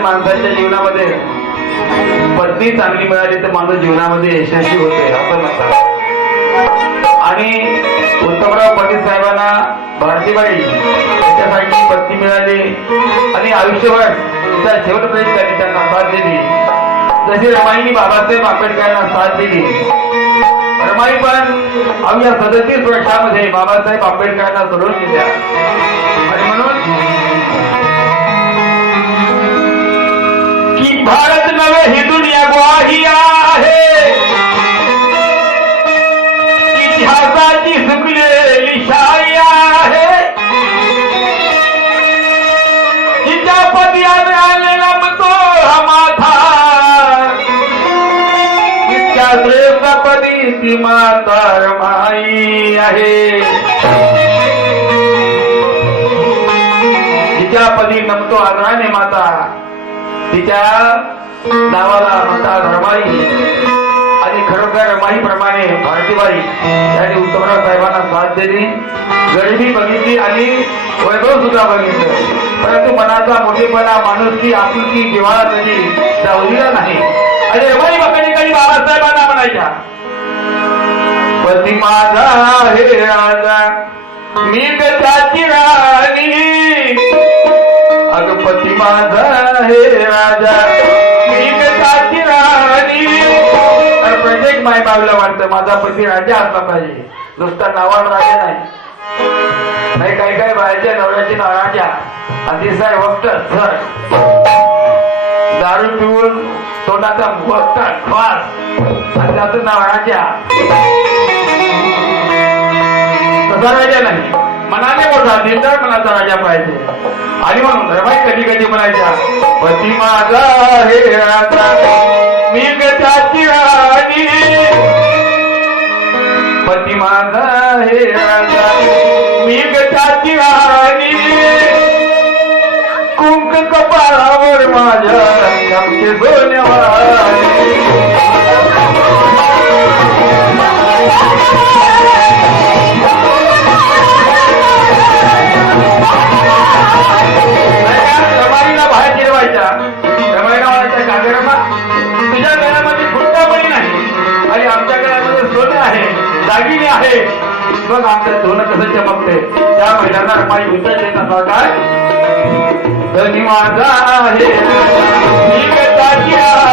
कारण माणसाच्या जीवनामध्ये पत्नी चांगली मिळाली तर माणूस जीवनामध्ये यशस्वी होते असं म्हणतात आणि उत्तमराव पाटील साहेबांना भारतीबाई त्याच्यासाठी पत्नी मिळाली आणि आयुष्यभर त्या शेवटपर्यंत त्यांनी त्यांना साथ दिली. जशी रमाईनी बाबासाहेब आंबेडकरांना साथ दिली. रमाई पण आम्ही या सदतीस वर्षामध्ये बाबासाहेब आंबेडकरांना सोडून दिल्या. आणि म्हणून की भारत नवे ही दुनिया ग्वाही आहे. इतिहासाची सुकलेली शाही आहे. तिच्या पदयात आलेला तो हा माथा इतक्या श्रेष्ठ ती माता रमाई आहे. तिच्या पदी नमतो आदराने माता. तिच्या नावाला म्हणतात रमाई. आणि खरोखर रमाईप्रमाणे भारतीबाई यांनी उत्तमराव साहेबांना साथ दिली. गरिबी बघितली आणि वैभव सुद्धा बघितलं. परंतु मनाचा मोठेपणा माणुसकी आपुलकी जिव्हाळा कधी जाऊदिला नाही. आणि रमाई कधी कधी बाबासाहेबांना म्हणायच्या. पती माझा हे राजा. मी कशाची राणी? पती माझा हे राजा. मी राणी? प्रत्येक माय बाबला वाटतं माझा पती राजा असला पाहिजे. नुसता नावान राजा नाही. नाही काही काही बाहेरच्या नवऱ्याचे नाव राजा. अतिशय वक्त सर दारू पिऊन तोंडाचा वक्त श्वास आणि त्याचं नाव राजा. तसा राजा नाही. मनाने मोठा निर्धार मनाचा राजा पाहिजे आणि म्हणून रमाई कधी कधी म्हणायच्या पती माझा हे मी गजाची राणी? पती माझा हे मी गजाची राणी? कुंक कपाळावर माझ्या आमचे सोन्यावाणी धनी माझा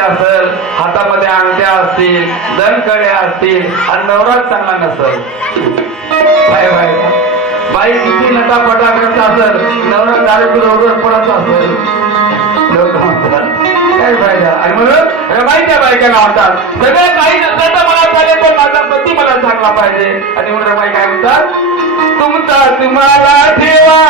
असेल हातामध्ये अंगठ्या असतील दणकडे असतील आणि नवराच चांगला नसेल. बाय बाय बाई किती नटापटा करत असेल नवरा दारू रोड पडत असेल. लोक काय फायदा? आणि म्हणून रमाईच्या बायकांना म्हणतात सगळं काही नसलं तर मला चालेल पण माझा पती मला चांगला पाहिजे. आणि म्हणून रमाई काय म्हणतात तुमचा तुम्हाला ठेवा.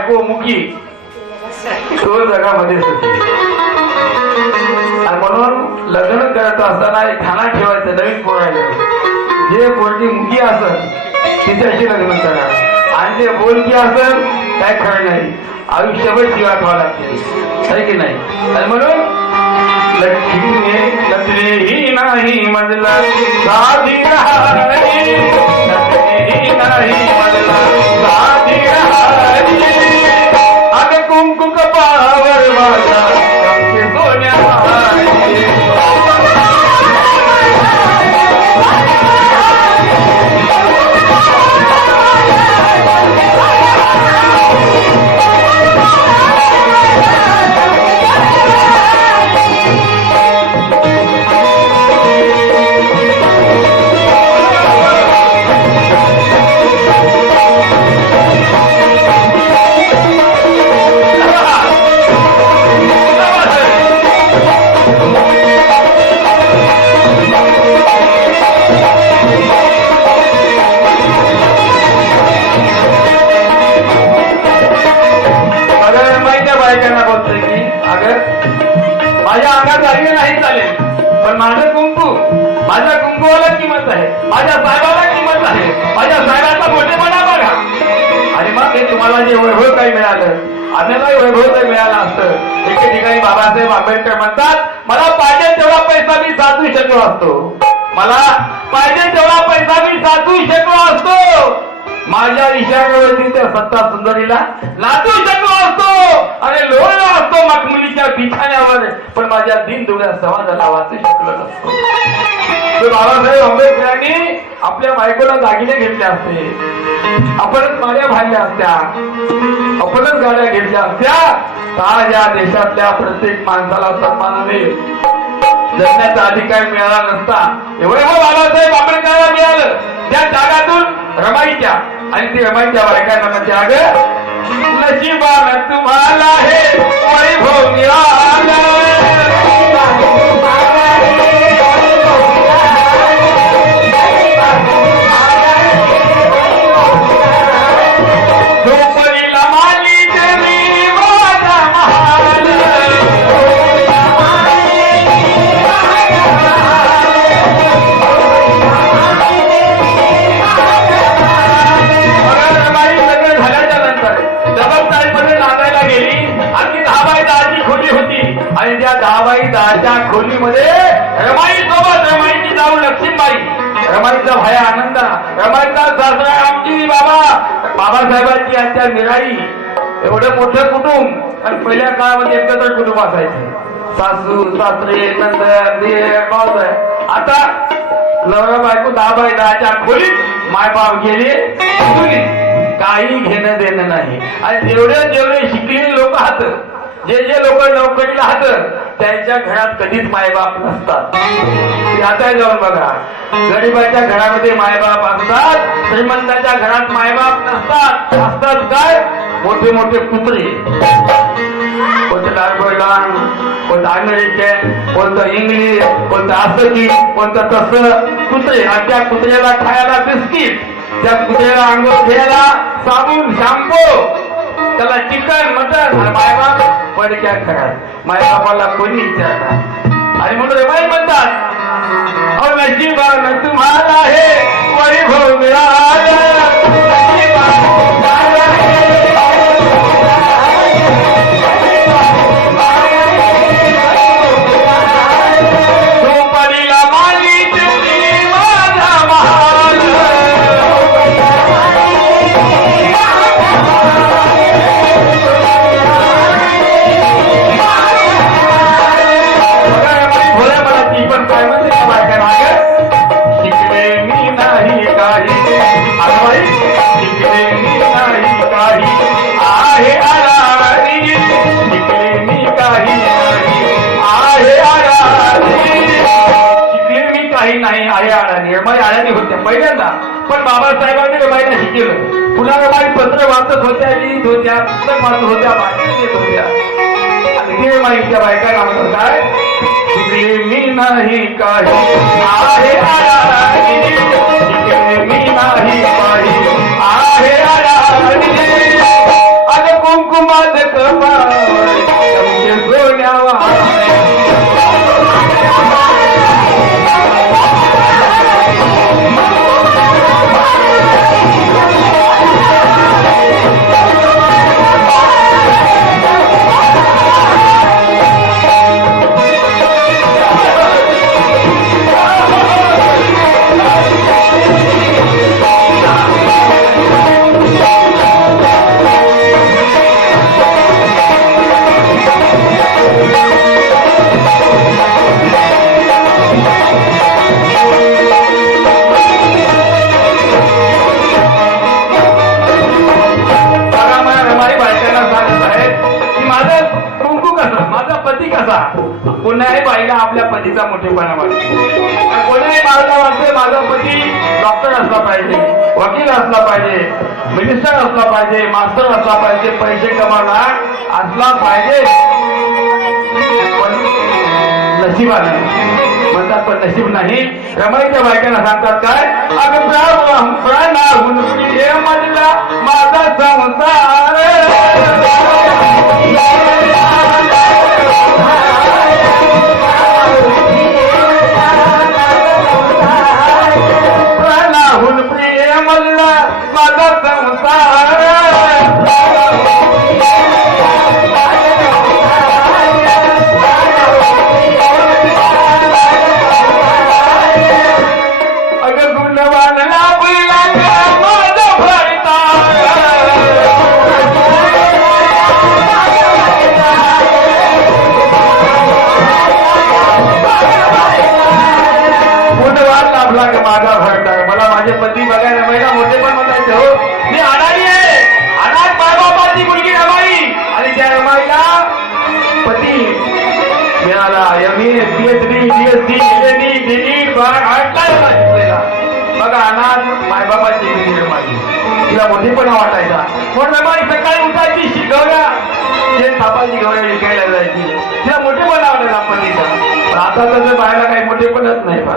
ज्याची बायको मुखी. तो जगामध्ये आणि म्हणून लग्न करत असताना एक खाना ठेवायचं नवीन पोरायला जे पोरगी मुखी असत तिच्याशी लग्न करा. आणि जे बोलकी असत काय खरं नाही. आयुष्यभर शिवा खावा लागते. आहे की नाही? आणि म्हणून लक्ष्मी लक्ष्मीही नाही म्हणला. साधी नाही नाही म्हणला. गायकांना बोलतोय की अगं माझ्या अंगात आली नाही चालेल पण माझं कुंकू माझ्या कुंकुवाला किंमत आहे. माझ्या साहेबाला किंमत आहे. माझ्या साहेबाचा मोठेपणा बघा. आणि मग हे तुम्हाला जे वैभव काही मिळालं आपल्यालाही वैभव काही मिळालं असतं. एके ठिकाणी बाबासाहेब आंबेडकर म्हणतात मला पाहिजे तेवढा पैसा मी साधू शकलो असतो मला पाहिजे तेवढा पैसा मी साधू शकलो माझ्या इशाऱ्यावरती त्या सत्ता सुंदरीला नाचू शकलो असतो. आणि लोळलो असतो मखमुलीच्या बिछाण्यावर. पण माझ्या दिन दुबळ्या समाजाला वाचू शकलो नसतो. बाबासाहेब आंबेडकरांनी आपल्या बायकोला दागिने घेतले असते. आपणच माड्या भांडल्या असत्या. आपणच गाड्या घेतल्या असत्या. आज या देशातल्या प्रत्येक माणसाला सन्मानाने जगण्याचा अधिकार मिळाला नसता. एवढं हो बाबासाहेब आंबेडकरांना मिळालं. त्या जागातून रमाईच्या आणि ती रमाईच्या बायकांना म्हणजे अग नशिबानं तुम्हाला हे वैभव मिळाला. रमाईचा भाया आनंदा रमाईचा सासरा आमची बाबा. बाबासाहेबांची आजच्या निराई. एवढं मोठं कुटुंब. आणि पहिल्या काळामध्ये एकत्र कुटुंब असायचं. सासू सासरे नंतर आता नवरा बायको दहा बाय दहाच्या खोलीत मायबाप गेले काही घेणं देणं नाही. आणि जेवढे जेवढे शिकलेले लोक आहात जे जे लोक नोकरीला आहात त्यांच्या घरात कधीच मायबाप नसतात. आता जाऊन बघा. गरीबाच्या घरामध्ये मायबाप असतात श्रीमंताच्या घरात मायबाप नसतात. असतात काय? मोठे मोठे कुत्रे. कोणतं डार्बोलान कोणतं अमेरिकन कोणतं इंग्लिश कोणतं आसकी कोणतं तसं. कुत्रे आणि त्या कुत्र्याला खायला बिस्किट. त्या कुत्र्याला अंघोळ घ्यायला साबून शॅम्पू. त्याला चिकन मटन आणि मायबाप पडक्या खरात मायबापाला कोणी विचारणार आणि म्हणून बाई म्हणतात अहो नशिबानं तुम्हाला हे वैभव मिळालं. बाबासाहेबांनी रमायला शिकवलं पुन्हा रमाई पत्र वाचत होत्या लिहित होत्या पुस्तक वाचत होत्या भाषण देत होत्या. आणि ते रमाईच्या बायकांना म्हणतात काय शिकले मी नाही काही. आहे शिकले मी नाही काही. आहे अडाणी कुंकुमात कपाळी. कसा कोणाही बाईला आपल्या पतीचा मोठेपणा वाटतो. कोणाही बाईला वाटते माझा पती डॉक्टर असला पाहिजे वकील असला पाहिजे मिनिस्टर असला पाहिजे मास्टर असला पाहिजे पैसे कमावणार असला पाहिजे. पण नशिबाने म्हणतात पण नशीब नाही. रमाईच्या बायकांना सांगतात काय? अगं प्राण माझा संसार. तिला वाटायचा पण रमाई सकाळी उठायची शिकवल्या. ते थापाची गवऱ्या विकायला जायची. तिला मोठेपणा वाटायचा पतीचा पण आता तसं बाहेर काही मोठेपणच नाही बा